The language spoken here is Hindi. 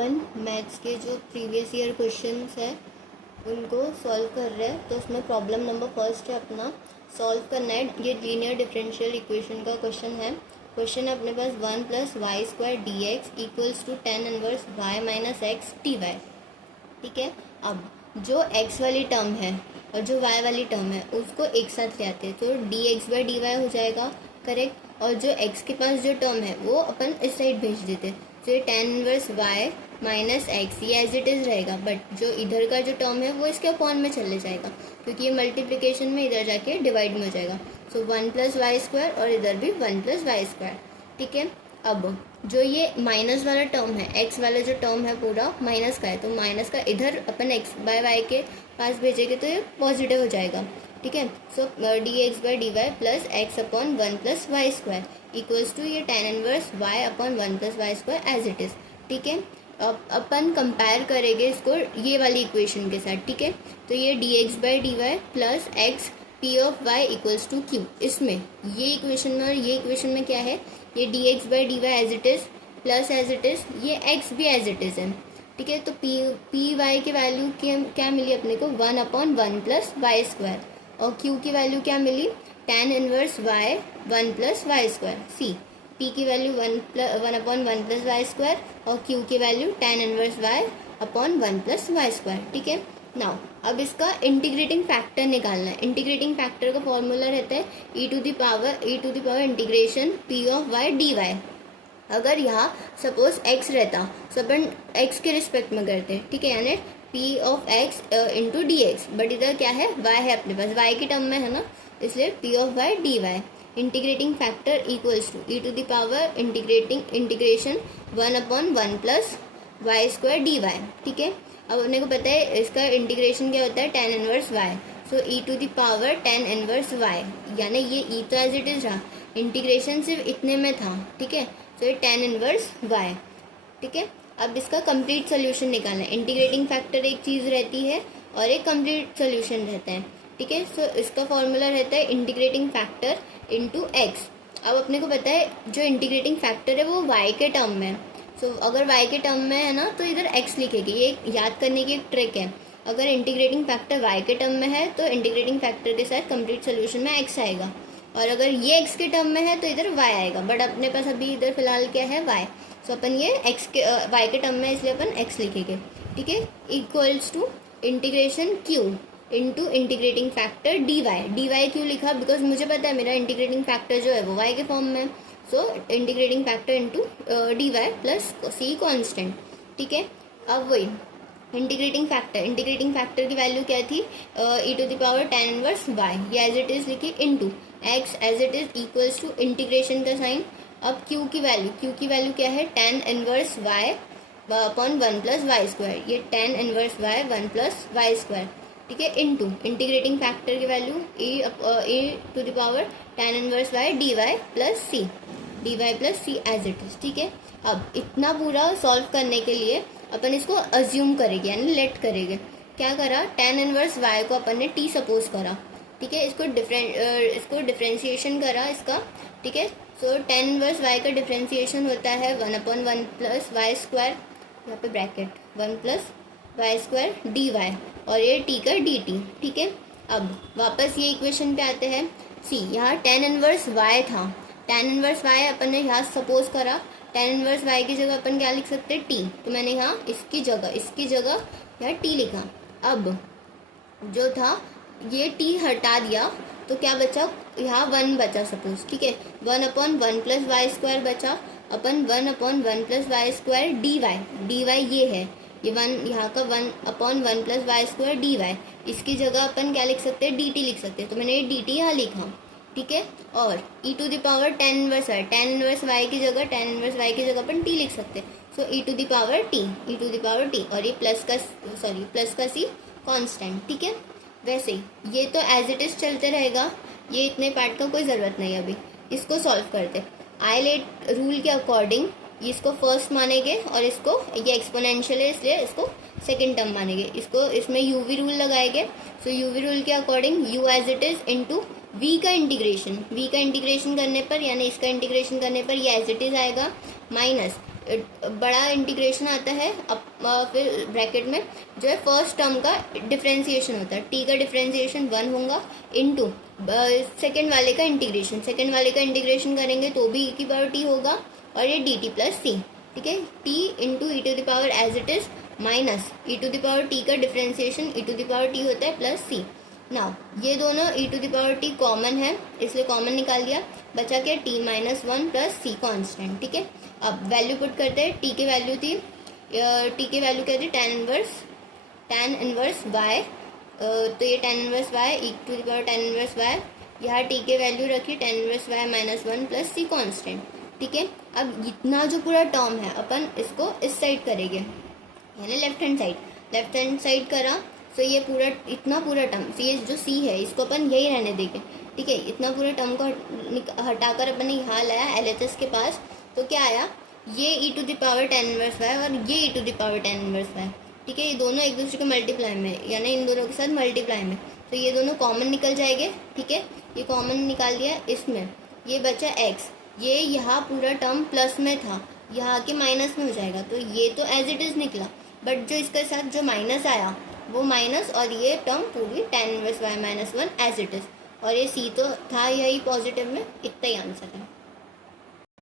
अपन मैथ्स के जो प्रीवियस ईयर क्वेश्चंस है उनको सॉल्व कर रहे हैं। तो उसमें प्रॉब्लम नंबर फर्स्ट है अपना सॉल्व करना है। ये लीनियर डिफरेंशियल इक्वेशन का क्वेश्चन है। क्वेश्चन है अपने पास 1 + y² dx equals to tan inverse y minus x dy। ठीक है, अब जो x वाली टर्म है और जो y वाली टर्म है उसको एक साथ ले आते हैं तो dx/dy हो जाएगा, करेक्ट। और जो x के पास जो टर्म है वो अपन इस साइड भेज देते हैं, तो ये tan inverse y minus x ये एज इट इज़ रहेगा, बट जो इधर का जो टर्म है वो इसके अपॉन में चले जाएगा क्योंकि ये मल्टीप्लिकेशन में इधर जाके डिवाइड में हो जाएगा। सो 1 + y² और इधर भी 1 + y²। ठीक है, अब जो ये माइनस वाला टर्म है, एक्स वाला जो टर्म है पूरा माइनस का है, तो माइनस का इधर अपन एक्स बाय वाई के पास भेजेंगे तो ये पॉजिटिव हो जाएगा। ठीक है, so dx/dy plus x upon 1 + y² equals to ये tan inverse y upon 1 + y² as it is. ठीक है, अब अपन कंपेयर करेंगे इसको ये वाली इक्वेशन के साथ। ठीक है, तो ये dx/dy plus x p of y equals to q, इसमें ये इक्वेशन में और ये इक्वेशन में क्या है, ये dx/dy as it is plus as it is ये x भी एज इट इज़ है। ठीक है, तो पी वाई की वैल्यू क्या मिली अपने को 1 अपॉन 1 + y², और q की वैल्यू क्या मिली tan इनवर्स y 1 + y²। सी p की वैल्यू 1 अपॉन 1 + y² और q की value tan inverse y upon 1 + y²। ठीक है, नाउ अब इसका इंटीग्रेटिंग फैक्टर निकालना है। इंटीग्रेटिंग फैक्टर का फॉर्मूला रहता है e⁻⁻ integration p of y dy। अगर यहाँ सपोज x रहता तो अपन x के रिस्पेक्ट में करते हैं। ठीक है, यानी p of x into D x, but इधर क्या है y है अपने पास, y की टर्म में है ना, इसलिए p of y dy। Integrating factor equals to integration 1 upon 1 + y² dy। ठीक है, अब अपने को पता है इसका इंटीग्रेशन क्या होता है tan इनवर्स y, सो tan इनवर्स y, यानी ये e तो एज इट इज रहा, इंटीग्रेशन सिर्फ इतने में था। ठीक है, तो ये tan इनवर्स y। ठीक है, अब इसका कंप्लीट सोल्यूशन निकालना है। इंटीग्रेटिंग फैक्टर एक चीज़ रहती है और एक कंप्लीट सोल्यूशन रहता है। ठीक है, सो इसका फॉर्मूला रहता है इंटीग्रेटिंग फैक्टर इंटू एक्स। अब अपने को पता है जो इंटीग्रेटिंग फैक्टर है वो y के टर्म में है, सो अगर y के टर्म में है ना तो इधर x लिखेगी। ये याद करने की एक ट्रिक है, अगर इंटीग्रेटिंग फैक्टर y के टर्म में है तो इंटीग्रेटिंग फैक्टर के साथ कंप्लीट सोल्यूशन में x आएगा, और अगर ये x के टर्म में है तो इधर y आएगा, बट अपने पास अभी इधर फिलहाल क्या है y, सो अपन ये y के टर्म में इसलिए अपन x लिखेंगे। ठीक है, equals to integration q into integrating factor dy क्यों लिखा, बिकॉज मुझे पता है मेरा इंटीग्रेटिंग फैक्टर जो है वो y के फॉर्म में, so integrating factor into dy plus c constant. ठीक है, अब वही इंटीग्रेटिंग फैक्टर की वैल्यू क्या थी tan इनवर्स y, ये एज इट इज लिखी, into x as it is equals to integration का साइन। अब q की वैल्यू क्या है tan inverse y upon 1 + y², ये tan इनवर्स y 1 + y²। ठीक है, इंटू इंटीग्रेटिंग फैक्टर की value tan inverse y dy plus c as it is. ठीक है, अब इतना पूरा सॉल्व करने के लिए अपन इसको अज्यूम करेंगे यानी लेट करेंगे। क्या करा, tan इनवर्स y को अपन ने t सपोज करा। ठीक है, इसको डिफ्रेंशिएशन करा इसका। ठीक है, सो tan इनवर्स y का डिफ्रेंशिएशन होता है 1 अपॉन 1 + y², यहाँ पे ब्रैकेट 1 + y² dy, और ये t का dt। ठीक है, अब वापस ये इक्वेशन पे आते हैं। सी यहाँ tan इनवर्स y था, tan इनवर्स y अपन ने यहाँ सपोज करा, tan इनवर्स y की जगह अपन क्या लिख सकते हैं t, तो मैंने यहाँ इसकी जगह यहाँ t लिखा। अब जो था ये t हटा दिया तो क्या बचा, यहाँ 1 बचा सपोज। ठीक है, 1 अपॉन 1 + y² बचा, अपन 1 अपॉन 1 + y² dy ये है, ये 1 यहाँ का 1 अपॉन 1 + y² dy, इसकी जगह अपन क्या लिख सकते हैं dt लिख सकते हैं, तो मैंने ये dt यहाँ लिखा। ठीक है, और tan इनवर्स y की जगह अपन t लिख सकते हैं, सो e⁻t और ये प्लस का c कांस्टेंट। ठीक है, वैसे ही ये तो एज इट इज चलते रहेगा, ये इतने पार्ट का कोई ज़रूरत नहीं है। अभी इसको सॉल्व करते, आइलेट रूल के अकॉर्डिंग इसको फर्स्ट मानेंगे और इसको, ये एक्सपोनेंशियल है इसलिए इसको सेकंड टर्म मानेंगे। इसमें यूवी रूल लगाएंगे, सो यूवी रूल के according u as it is into v का इंटीग्रेशन करने पर, यानी इसका इंटीग्रेशन करने पर ये एज इट इज आएगा, माइनस बड़ा इंटीग्रेशन आता है फिर ब्रैकेट में जो है फर्स्ट टर्म का डिफ्रेंसिएशन होता है, टी का डिफ्रेंसिएशन 1 होगा इनटू सेकेंड वाले का इंटीग्रेशन करेंगे तो भी e⁻t होगा और ये dt प्लस सी, ठीक है, t इंटू e⁻ as it is minus e⁻t का डिफ्रेंसिएशन e⁻t होता है प्लस सी। नाउ ये दोनों e⁻t कॉमन है इसलिए कॉमन निकाल दिया, बचा क्या t-1 प्लस सी कॉन्स्टेंट, ठीक है। अब वैल्यू पुट करते हैं, t की वैल्यू थी क्या थी tan इनवर्स y, तो ये tan inverse y e⁻tan inverse y, यहाँ t के वैल्यू रखी tan इनवर्स y -1 प्लस सी कॉन्स्टेंट, ठीक है। अब इतना जो पूरा टर्म है अपन इसको इस साइड करेंगे, यानी लेफ्ट हैंड साइड करा, तो ये पूरा इतना पूरा टर्म, तो ये जो सी है इसको अपन यही रहने देंगे, ठीक है। इतना पूरा टर्म को हटाकर अपन ने यहाँ लाया LHS के पास, तो क्या आया, ये e⁻tan इनवर्स y और ये e⁻tan इनवर्स y, ठीक है। ये दोनों एक दूसरे के मल्टीप्लाई में, यानी इन दोनों के साथ मल्टीप्लाई में, तो ये दोनों कॉमन निकल जाएंगे, ठीक है। ये कॉमन निकाल दिया, इसमें ये बचा x, ये यहाँ पूरा टर्म प्लस में था, यहाँ के माइनस में हो जाएगा, तो ये तो एज इट इज़ निकला, बट जो इसके साथ जो माइनस आया वो माइनस, और ये टर्म पूरी tan inverse y -1 as it is, और ये सी तो था यही पॉजिटिव में, इतना ही आंसर है।